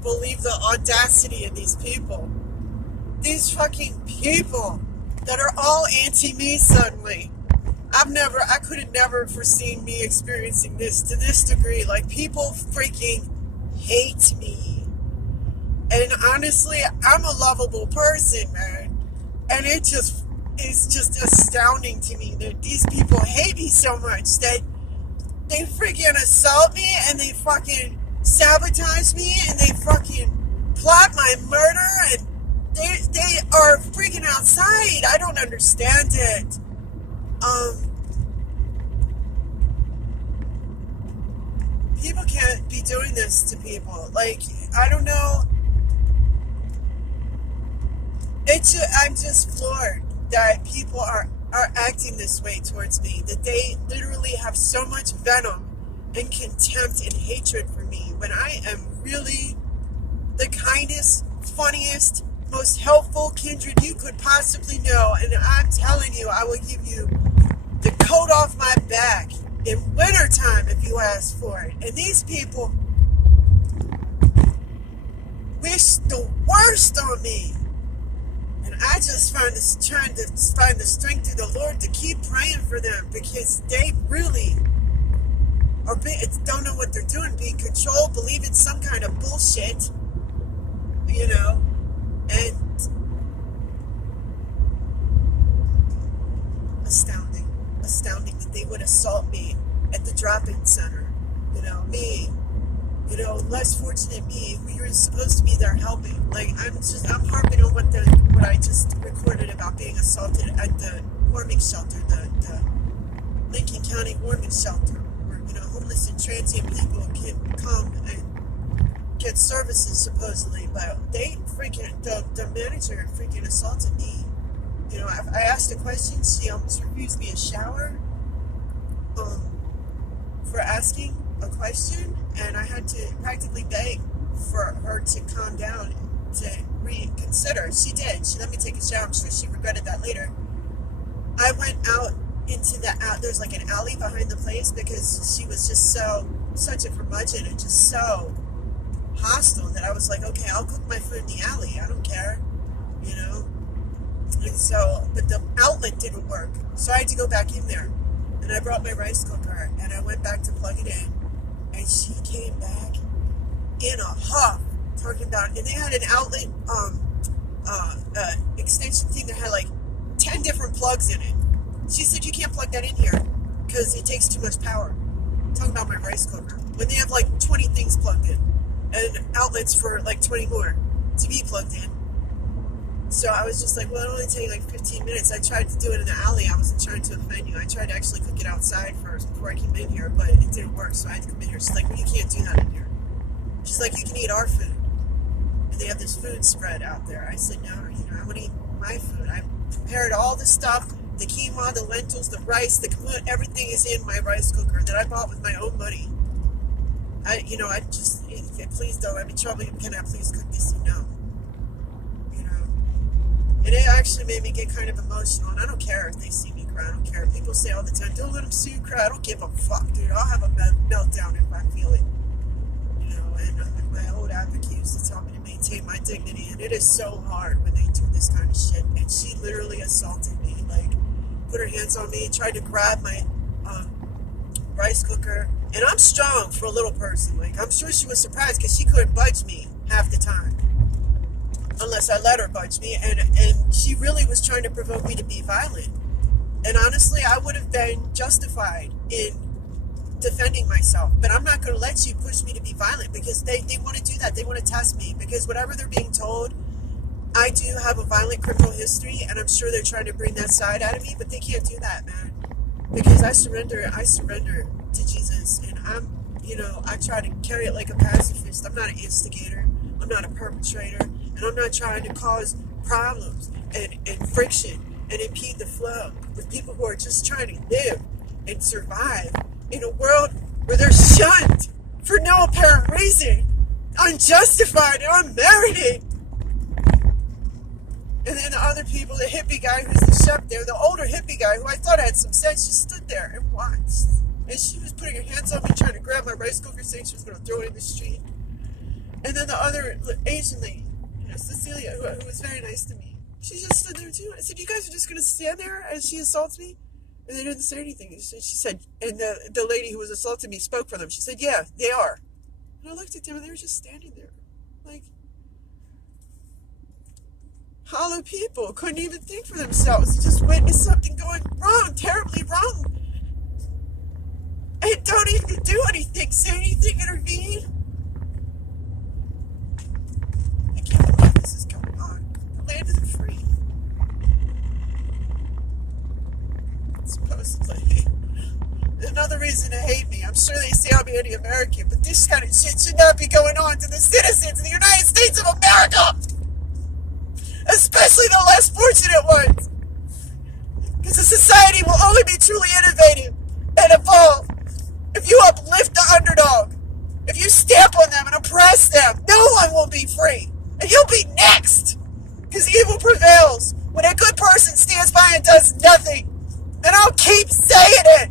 can't believe the audacity of these people. These fucking people that are all anti-me suddenly. I could have never foreseen me experiencing this to this degree. Like, people freaking hate me. And honestly, I'm a lovable person, man. And it's just astounding to me that these people hate me so much that they freaking assault me and they fucking sabotage me and they fucking plot my murder and they are freaking outside. I don't understand it. People can't be doing this to people. Like, I don't know. I'm just floored that people are acting this way towards me. That they literally have so much venom and contempt and hatred for me when I am really the kindest, funniest, most helpful kindred you could possibly know. And I'm telling you, I will give you the coat off my back in wintertime if you ask for it. And these people wish the worst on me. And I just trying to find the strength through the Lord to keep praying for them, because they really don't know what they're doing, being controlled, believe in some kind of bullshit, and astounding that they would assault me at the drop-in center. Me, less fortunate me, who you're supposed to be there helping. Like, I'm harping on what I just recorded about being assaulted at the warming shelter, the Lincoln County warming shelter, where, homeless and transient people can come and get services supposedly, but the manager freaking assaulted me. I asked a question, she almost refused me a shower, for asking a question, and I had to practically beg for her to calm down, to reconsider. She did. She let me take a shower. I'm sure she regretted that later. I went out into there's like an alley behind the place, because she was just such a curmudgeon and just so hostile that I was like, okay, I'll cook my food in the alley. I don't care, And so, but the outlet didn't work, so I had to go back in there. And I brought my rice cooker, and I went back to plug it in, and she came back in a huff, talking about, and they had an outlet extension thing that had like 10 different plugs in it. She said, you can't plug that in here because it takes too much power. Talking about my rice cooker, when they have like 20 things plugged in and outlets for like 20 more to be plugged in. So I was just like, well, it only take like 15 minutes. I tried to do it in the alley. I wasn't trying to offend you. I tried to actually cook it outside first before I came in here, but it didn't work, so I had to come in here. She's like, well, you can't do that in here. She's like, you can eat our food. And they have this food spread out there. I said, no, I want to eat my food. I prepared all the stuff, the quinoa, the lentils, the rice, the kamut, everything is in my rice cooker that I bought with my own money. Please don't let me trouble you. Can I please cook this? And it actually made me get kind of emotional, and I don't care if they see me cry. I don't care. People say all the time, don't let them see you cry. I don't give a fuck, dude. I'll have a meltdown if I feel it. And my old advocate used to tell me to maintain my dignity, and it is so hard when they do this kind of shit. And she literally assaulted me, like, put her hands on me, tried to grab my rice cooker. And I'm strong for a little person. Like, I'm sure she was surprised, because she couldn't budge me half the time, unless I let her budge me, and she really was trying to provoke me to be violent. And honestly, I would have been justified in defending myself, but I'm not going to let you push me to be violent, because they want to do that. They want to test me, because whatever they're being told, I do have a violent criminal history, and I'm sure they're trying to bring that side out of me, but they can't do that, man, because I surrender to Jesus, and I try to carry it like a pacifist. I'm not an instigator. I'm not a perpetrator. And I'm not trying to cause problems and friction and impede the flow with people who are just trying to live and survive in a world where they're shunned for no apparent reason, unjustified and unmerited. And then the other people, the hippie guy who's the chef there, the older hippie guy who I thought had some sense, just stood there and watched. And she was putting her hands on me, trying to grab my rice cooker, saying she was going to throw it in the street. And And then the other Asian lady, Cecilia, who was very nice to me, she just stood there too. I said, you guys are just going to stand there as she assaults me? And they didn't say anything. She said, and the lady who was assaulting me spoke for them. She said, yeah, they are. And I looked at them and they were just standing there. Like, hollow people couldn't even think for themselves. They just witnessed something going wrong, terribly wrong. And don't even do anything, say anything, intervene. I can't believe this is going on. The land isn't free. Supposedly. Another reason to hate me. I'm sure they say I'm anti-American, but this kind of shit should not be going on to the citizens of the United States of America! Especially the less fortunate ones! Because a society will only be truly innovative and evolve if you uplift the underdog. If you stamp on them and oppress them, no one will be free. And you'll be next! Because evil prevails when a good person stands by and does nothing. And I'll keep saying it!